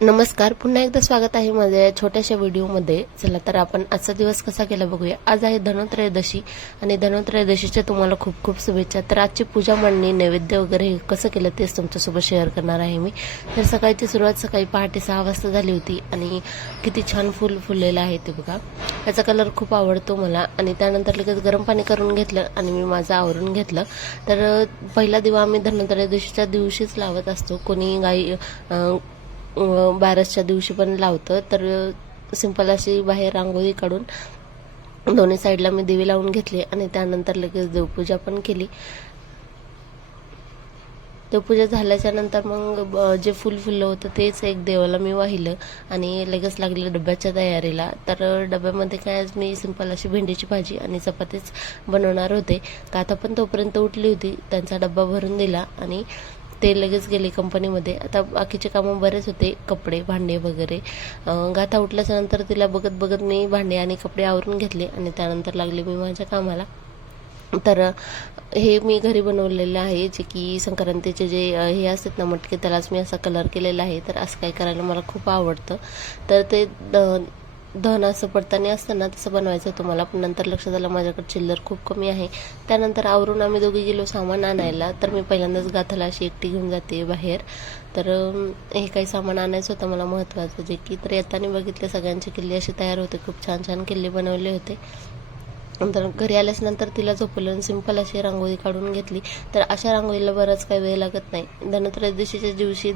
नमस्कार, पुन्हा एकदा स्वागत आहे माझ्या या छोट्याशा व्हिडिओमध्ये. चला तर आपण आजचा दिवस कसा गेला बघूया. आज आहे धनोत्रयोदशी आणि धनोत्रयोदशीच्या तुम्हाला खूप खूप शुभेच्छा. तर आजची पूजा मांडणी, नैवेद्य वगैरे कसं केलं तेच तुमच्यासोबत शेअर करणार आहे मी. तर सकाळची सुरुवात सकाळी पहाटे 6 वाजता झाली होती आणि किती छान फुल फुललेलं आहे ते बघा. याचा कलर खूप आवडतो मला. आणि त्यानंतर लगेच गरम पाणी करून घेतलं आणि मी माझं आवरून घेतलं. तर पहिला दिवा आम्ही धनोत्रयोदशीच्या दिवशीच लावत असतो. कोणी बारसच्या दिवशी पण लावतं. तर सिंपल अशी बाहेर रांगोळी काढून दोन्ही साईडला मी दिवे लावून घेतले आणि त्यानंतर लगेच देवपूजा पण केली. देवपूजा झाल्याच्या नंतर मग जे फुल फुललं होतं तेच एक देवाला मी वाहिलं आणि लगेच लागले डब्याच्या तयारीला. तर डब्यामध्ये काय आज मी सिंपल अशी भेंडीची भाजी आणि चपातीच बनवणार होते. काथा पण तोपर्यंत उठली होती, त्यांचा डब्बा भरून दिला आणि ते लगेच गेले कंपनीमध्ये. आता बाकीचे कामं बरेच होते, कपडे भांडे वगैरे. गाथा उठल्याच्या नंतर तिला बघत बघत मी भांडे आणि कपडे आवरून घेतले आणि त्यानंतर लागले मी माझ्या कामाला. तर हे मी घरी बनवलेलं आहे, जे की संक्रांतीचे जे हे असतात ना मटके, त्यालाच मी असा कलर केलेला आहे. तर असं काही करायला मला खूप आवडतं. तर ते धन असं पडताना असतं ना तसं बनवायचं होतं मला, पण नंतर लक्षात आलं माझ्याकडे चिल्लर खूप कमी आहे. त्यानंतर आवरून आम्ही दोघी गेलो सामान आणायला. तर मी पहिल्यांदाच गाथाला अशी एकटी घेऊन जाते बाहेर. तर हे काही सामान आणायचं होतं मला महत्त्वाचं, जे की तर येताना बघितले सगळ्यांचे किल्ले असे तयार होते. खूप छान छान किल्ले बनवले होते. नंतर घरी आल्याच्यानंतर तिला झोपवलं आणि सिंपल अशी रांगोळी काढून घेतली. तर अशा रांगोळीला बराच काही वेळ लागत नाही. धनत्रयोदशीच्या दिवशी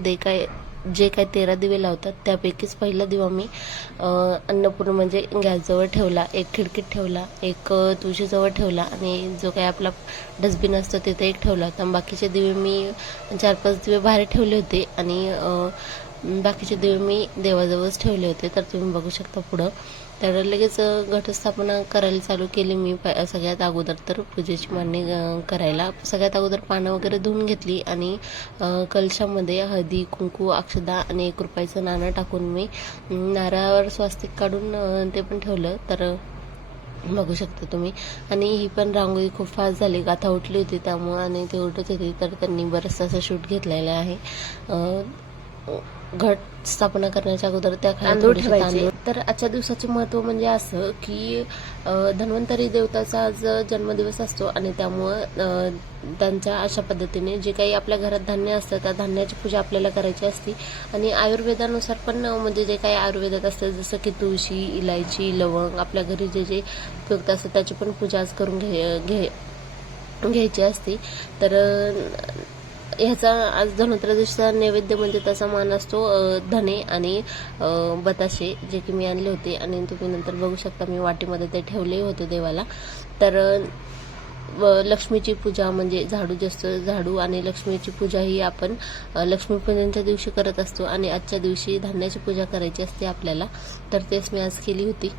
जे काही 13 दिवे लावतात त्यापैकीच पहिला दिवा मी अन्नपूर्ण म्हणजे गॅसजवळ ठेवला, एक खिडकीत ठेवला, एक तुळशीजवळ ठेवला आणि जो काही आपला डस्टबिन असतो तिथे एक ठेवला होता. बाकीचे दिवे मी 4-5 दिवे बाहेर ठेवले होते आणि बाकीचे दिवे मी देवाजवळच ठेवले होते. तर तुम्ही बघू शकता पुढं. तर लगेच घटस्थापना करायला चालू केली मी. सगळ्यात अगोदर तर पूजेची मांडणी करायला सगळ्यात अगोदर पानं वगैरे धुवून घेतली आणि कलशामध्ये हळदी, कुंकू, अक्षदा आणि 1 रुपयाचं नाणं टाकून मी नारळावर स्वास्तिक काढून ते पण ठेवलं. तर बघू शकता तुम्ही. आणि ही पण रांगोळी खूप फास्ट झाली, गाथा उठली होती त्यामुळं आणि ते उठत होती. तर त्यांनी बरंचसं असं शूट घेतलेलं आहे. घट स्थापना करण्याच्या अगोदर त्या तांदूळ ठेवायचे. तर आजच्या दिवसाचे महत्त्व म्हणजे असं की धन्वंतरी देवताचा आज जन्मदिवस असतो आणि त्यामुळं त्यांच्या अशा पद्धतीने जे काही आपल्या घरात धान्य असतं त्या धान्याची पूजा आपल्याला करायची असते. आणि आयुर्वेदानुसार पण म्हणजे जे काही आयुर्वेदात असतं जसं की तुळशी, इलायची, लवंग, आपल्या घरी जे जे उपयुक्त असतं त्याची पण पूजा आज करून घ्यायची असते. तर ह्याचा आज धनोत्रयोदशीचा नैवेद्य म्हणजे त्याचा मान असतो धने आणि बताशे, जे की मी आणले होते आणि तुम्ही नंतर बघू शकता मी वाटीमध्ये ते ठेवले होते देवाला. तर लक्ष्मीची पूजा म्हणजे झाडू आणि लक्ष्मीची पूजा ही आपण लक्ष्मीपूजनच्या दिवशी करत असतो आणि आजच्या दिवशी धान्याची पूजा करायची असते आपल्याला. तर तेच मी आज केली होती.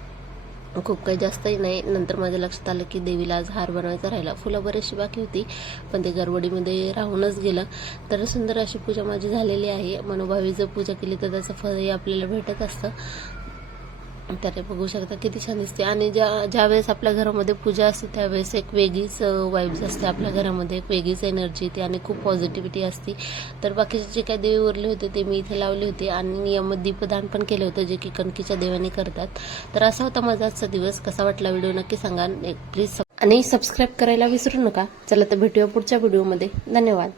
खूप काही जास्तही नाही. नंतर माझ्या लक्षात आलं की देवीला आज हार बनवायचा राहिला. फुलं बरीचशी बाकी होती पण ते गडबडीमध्ये राहूनच गेलं. तर सुंदर अशी पूजा माझी झालेली आहे. मनोभावी जर पूजा केली तर त्याचं फळही आपल्याला भेटत असतं. तर बघू शकता किती छान दिसते. आणि ज्यावेळेस आपल्या घरामध्ये पूजा असते त्यावेळेस एक वेगळीच वाईब्स असते आपल्या घरामध्ये, एक वेगळीच एनर्जी येते आणि खूप पॉझिटिव्हिटी असते. तर बाकीचे जे काही देवे उरले होते ते मी इथे लावले होते आणि नियमित दीपदान पण केलं होतं, जे की कणकीच्या देवाने करतात. तर असा होता माझा आजचा दिवस. कसा वाटला व्हिडिओ नक्की सांगा. प्लीज आणि सबस्क्राईब करायला विसरू नका. चला तर भेटूया पुढच्या व्हिडिओमध्ये. धन्यवाद.